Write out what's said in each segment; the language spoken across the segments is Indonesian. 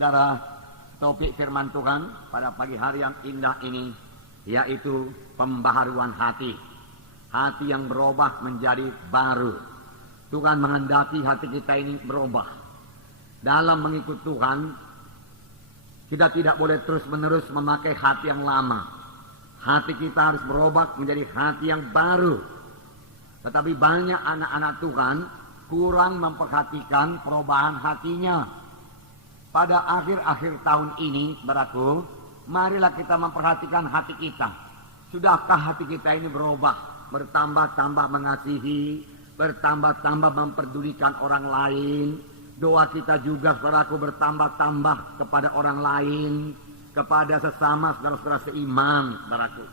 Saudara, topik firman Tuhan pada pagi hari yang indah ini yaitu pembaharuan hati. Hati yang berubah menjadi baru. Tuhan menghendaki hati kita ini berubah. Dalam mengikut Tuhan, kita tidak boleh terus-menerus memakai hati yang lama. Hati kita harus berubah menjadi hati yang baru. Tetapi banyak anak-anak Tuhan kurang memperhatikan perubahan hatinya. Pada akhir-akhir tahun ini, saudaraku, marilah kita memperhatikan hati kita. Sudahkah hati kita ini berubah? Bertambah-tambah mengasihi, bertambah-tambah memperdulikan orang lain. Doa kita juga, saudaraku, bertambah-tambah kepada orang lain, kepada sesama saudara-saudara seiman, saudaraku.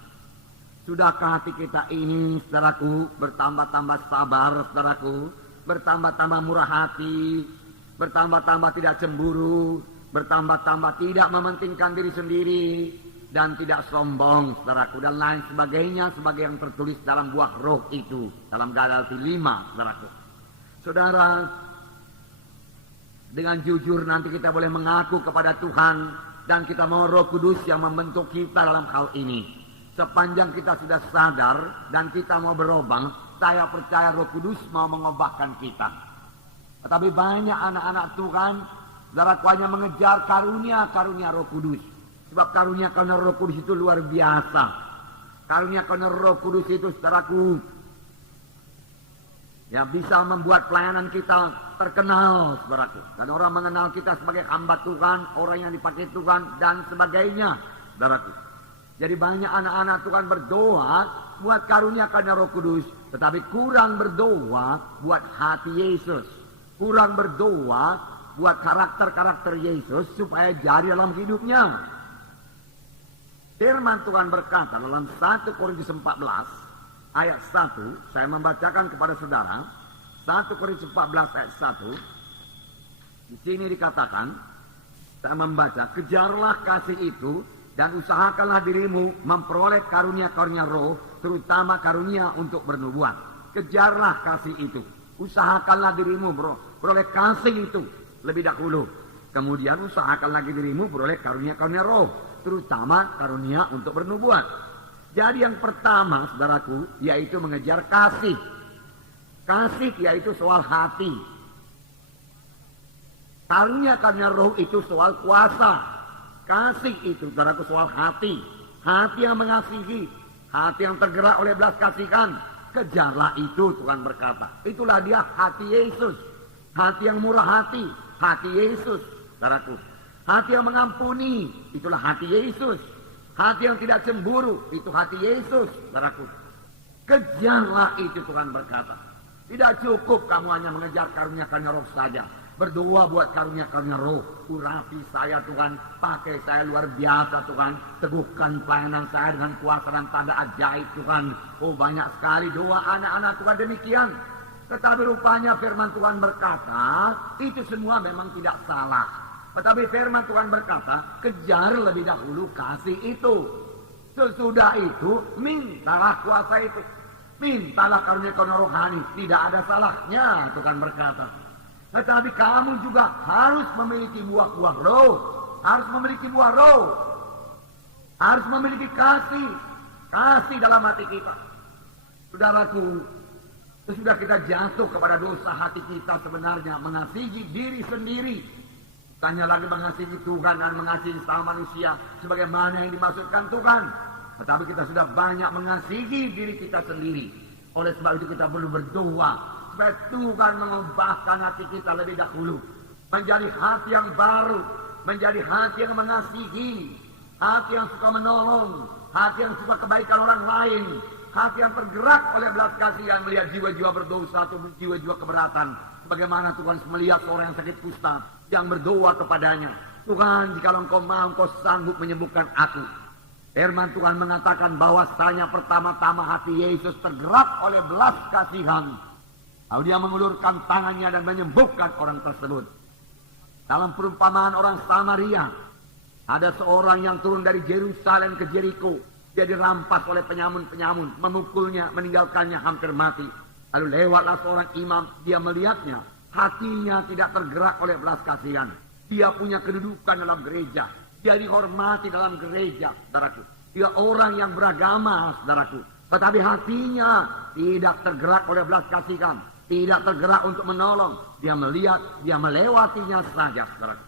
Sudahkah hati kita ini, saudaraku, bertambah-tambah sabar, saudaraku, bertambah-tambah murah hati, bertambah-tambah tidak cemburu, bertambah-tambah tidak mementingkan diri sendiri, dan tidak sombong, saudaraku, dan lain sebagainya, sebagai yang tertulis dalam buah roh itu, dalam Galatia 5, saudaraku. Saudara, dengan jujur nanti kita boleh mengaku kepada Tuhan, dan kita mau Roh Kudus yang membentuk kita dalam hal ini. Sepanjang kita sudah sadar, dan kita mau berubah, saya percaya Roh Kudus mau mengubahkan kita. Tetapi banyak anak-anak Tuhan, saudaraku, hanya mengejar karunia-karunia Roh Kudus. Sebab karunia-karunia Roh Kudus itu luar biasa. Karunia-karunia Roh Kudus itu, saudaraku, ya bisa membuat pelayanan kita terkenal, saudaraku. Dan orang mengenal kita sebagai hamba Tuhan, orang yang dipakai Tuhan, dan sebagainya, saudaraku. Jadi banyak anak-anak Tuhan berdoa buat karunia-karunia Roh Kudus, tetapi kurang berdoa buat hati Yesus. Kurang berdoa buat karakter-karakter Yesus supaya jadi dalam hidupnya. Firman Tuhan berkata dalam 1 Korintus 14 ayat 1, saya membacakan kepada saudara. 1 Korintus 14 ayat 1. Di sini dikatakan, saya membaca, kejarlah kasih itu dan usahakanlah dirimu memperoleh karunia-karunia roh, terutama karunia untuk bernubuat. Kejarlah kasih itu. Usahakanlah dirimu beroleh kasih itu lebih dahulu. Kemudian usahakan lagi dirimu beroleh karunia-karunia roh, terutama karunia untuk bernubuat. Jadi yang pertama, saudaraku, yaitu mengejar kasih. Kasih yaitu soal hati. Karunia-karunia roh itu soal kuasa. Kasih itu, saudaraku, soal hati. Hati yang mengasihi, hati yang tergerak oleh belas kasihan. Kejarlah itu, Tuhan berkata. Itulah dia hati Yesus. Hati yang murah hati Yesus, saudaraku. Hati yang mengampuni, itulah hati Yesus. Hati yang tidak cemburu, itu hati Yesus, saudaraku. Kejarlah itu, Tuhan berkata. Tidak cukup kamu hanya mengejar karunia-karunia roh saja. Berdoa buat karunia-karunia roh. Urapi saya, Tuhan. Pakai saya luar biasa, Tuhan. Teguhkan pelayanan saya dengan kuasa dan tanda ajaib, Tuhan. Oh, banyak sekali doa anak-anak Tuhan demikian. Tetapi rupanya firman Tuhan berkata, itu semua memang tidak salah. Tetapi firman Tuhan berkata, kejar lebih dahulu kasih itu. Sesudah itu, mintalah kuasa itu. Mintalah karunia-karunia rohani. Tidak ada salahnya, Tuhan berkata. Tetapi kamu juga harus memiliki buah-buah roh. Harus memiliki buah roh. Harus memiliki kasih. Kasih dalam hati kita. Saudaraku, sesudah kita jatuh kepada dosa, hati kita sebenarnya mengasihi diri sendiri. Tanya lagi mengasihi Tuhan dan mengasihi sama manusia sebagaimana yang dimaksudkan Tuhan. Tetapi kita sudah banyak mengasihi diri kita sendiri. Oleh sebab itu kita perlu berdoa supaya Tuhan mengubahkan hati kita lebih dahulu. Menjadi hati yang baru. Menjadi hati yang mengasihi. Hati yang suka menolong. Hati yang suka kebaikan orang lain. Hati yang tergerak oleh belas kasihan melihat jiwa-jiwa berdosa atau jiwa-jiwa keberatan. Bagaimana Tuhan melihat seorang yang sakit kusta yang berdoa kepadanya. Tuhan, jika engkau mau, engkau sanggup menyembuhkan aku. Firman Tuhan mengatakan bahwasanya pertama-tama hati Yesus tergerak oleh belas kasihan. Lalu dia mengulurkan tangannya dan menyembuhkan orang tersebut. Dalam perumpamaan orang Samaria, ada seorang yang turun dari Yerusalem ke Jericho. Dia dirampas oleh penyamun-penyamun, memukulnya, meninggalkannya hampir mati. Lalu lewatlah seorang imam, dia melihatnya, hatinya tidak tergerak oleh belas kasihan. Dia punya kedudukan dalam gereja. Dia dihormati dalam gereja, saudaraku. Dia orang yang beragama, saudaraku. Tetapi hatinya tidak tergerak oleh belas kasihan. Tidak tergerak untuk menolong. Dia melihat, dia melewatinya saja, saudaraku.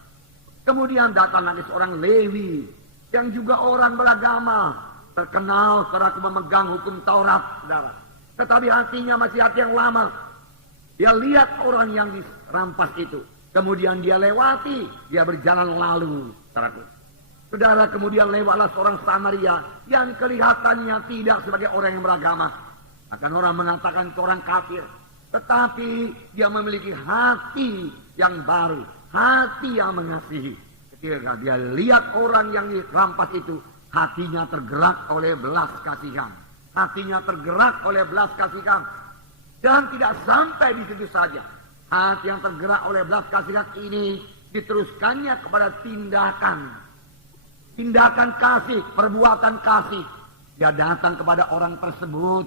Kemudian datang lagi seorang Lewi. Yang juga orang beragama. Terkenal, saudaraku, memegang hukum Taurat, saudara. Tetapi hatinya masih hati yang lama. Dia lihat orang yang dirampas itu. Kemudian dia lewati, dia berjalan lalu, saudaraku. Saudara, kemudian lewatlah seorang Samaria yang kelihatannya tidak sebagai orang yang beragama. Akan orang mengatakan itu orang kafir. Tetapi dia memiliki hati yang baru, hati yang mengasihi. Ketika dia lihat orang yang dirampas itu, hatinya tergerak oleh belas kasihan. Hatinya tergerak oleh belas kasihan. Dan tidak sampai di situ saja. Hati yang tergerak oleh belas kasihan ini diteruskannya kepada tindakan. Tindakan kasih, perbuatan kasih. Dia datang kepada orang tersebut.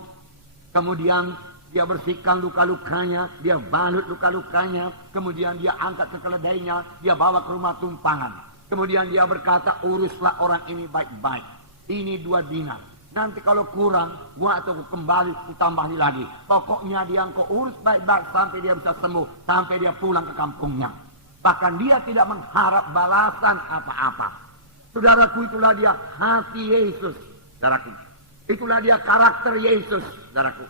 Kemudian dia bersihkan luka-lukanya. Dia balut luka-lukanya. Kemudian dia angkat ke keledainya. Dia bawa ke rumah tumpangan. Kemudian dia berkata, uruslah orang ini baik-baik. Ini 2 dinar. Nanti kalau kurang, gua atau kembali kutambahi lagi. Pokoknya dia engkau urus baik-baik sampai dia bisa sembuh. Sampai dia pulang ke kampungnya. Bahkan dia tidak mengharap balasan apa-apa. Saudaraku, itulah dia hati Yesus. Saudaraku, itulah dia karakter Yesus. Saudaraku,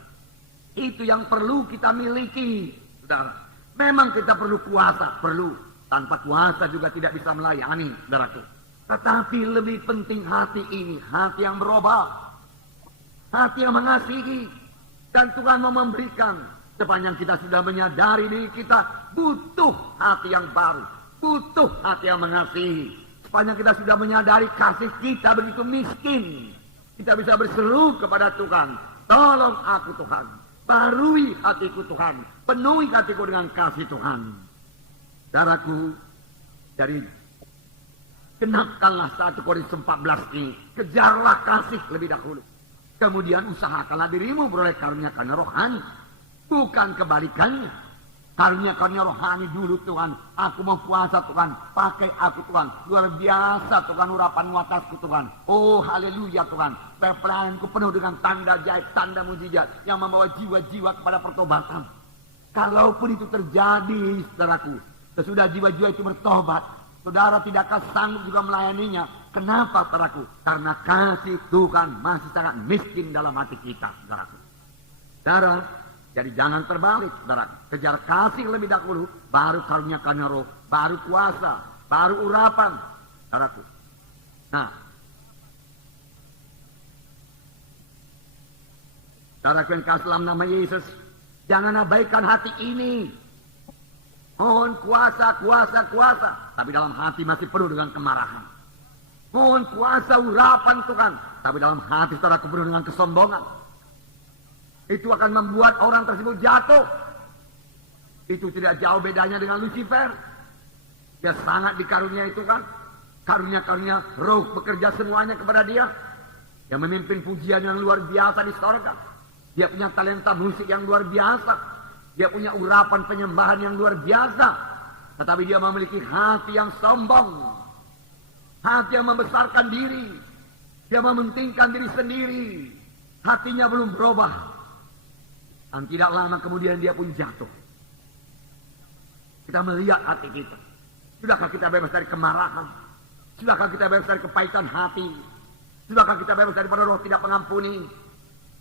itu yang perlu kita miliki. Saudara, memang kita perlu kuasa. Perlu. Tanpa kuasa juga tidak bisa melayani. Saudaraku, tetapi lebih penting hati ini. Hati yang berubah. Hati yang mengasihi. Dan Tuhan mau memberikan. Sepanjang kita sudah menyadari diri kita butuh hati yang baru. Butuh hati yang mengasihi. Sepanjang kita sudah menyadari kasih kita begitu miskin. Kita bisa berseru kepada Tuhan. Tolong aku Tuhan. Barui hatiku Tuhan. Penuhi hatiku dengan kasih Tuhan. Saudaraku, dari genapkanlah 1 Korintus 14 ini. Kejarlah kasih lebih dahulu. Kemudian usahakanlah dirimu beroleh karunia-karunia rohani. Bukan kebalikannya. Karunia-karunia rohani dulu Tuhan. Aku mau puasa Tuhan. Pakai aku Tuhan. Luar biasa Tuhan urapanmu atasku Tuhan. Oh haleluya Tuhan. Pelayananku penuh dengan tanda jaib, tanda mujizat. Yang membawa jiwa-jiwa kepada pertobatan. Kalaupun itu terjadi saudaraku. Sesudah jiwa-jiwa itu bertobat. Saudara tidakkah sanggup juga melayaninya? Kenapa saudaraku? Karena kasih Tuhan masih sangat miskin dalam hati kita, saudaraku. Saudara, jadi jangan terbalik, saudaraku. Kejar kasih lebih dahulu, baru karunia-karunia roh, baru kuasa, baru urapan, saudaraku. Nah, saudaraku yang kasih dalam nama Yesus, jangan abaikan hati ini. Mohon kuasa, kuasa, kuasa. Tapi dalam hati masih penuh dengan kemarahan. Mohon kuasa urapan Tuhan. Tapi dalam hati saudaraku penuh dengan kesombongan. Itu akan membuat orang tersebut jatuh. Itu tidak jauh bedanya dengan Lucifer. Dia sangat dikaruniai Tuhan. Karunia-karunia roh bekerja semuanya kepada dia. Dia memimpin pujian yang luar biasa di sorga. Dia punya talenta musik yang luar biasa. Dia punya urapan penyembahan yang luar biasa. Tetapi dia memiliki hati yang sombong. Hati yang membesarkan diri. Dia mementingkan diri sendiri. Hatinya belum berubah. Dan tidak lama kemudian dia pun jatuh. Kita melihat hati kita. Sudahkah kita bebas dari kemarahan? Sudahkah kita bebas dari kepahitan hati? Sudahkah kita bebas daripada roh tidak mengampuni?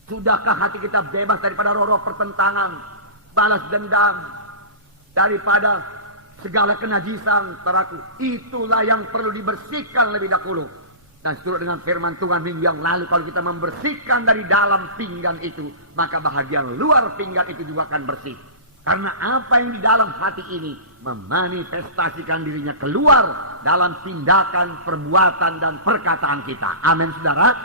Sudahkah hati kita bebas daripada roh-roh pertentangan? Balas dendam daripada segala kenajisan saudaraku. Itulah yang perlu dibersihkan lebih dahulu. Dan seturut dengan firman Tuhan minggu yang lalu, kalau kita membersihkan dari dalam pinggan itu, maka bahagian luar pinggan itu juga akan bersih. Karena apa yang di dalam hati ini memanifestasikan dirinya keluar dalam tindakan, perbuatan dan perkataan kita. Amin saudara.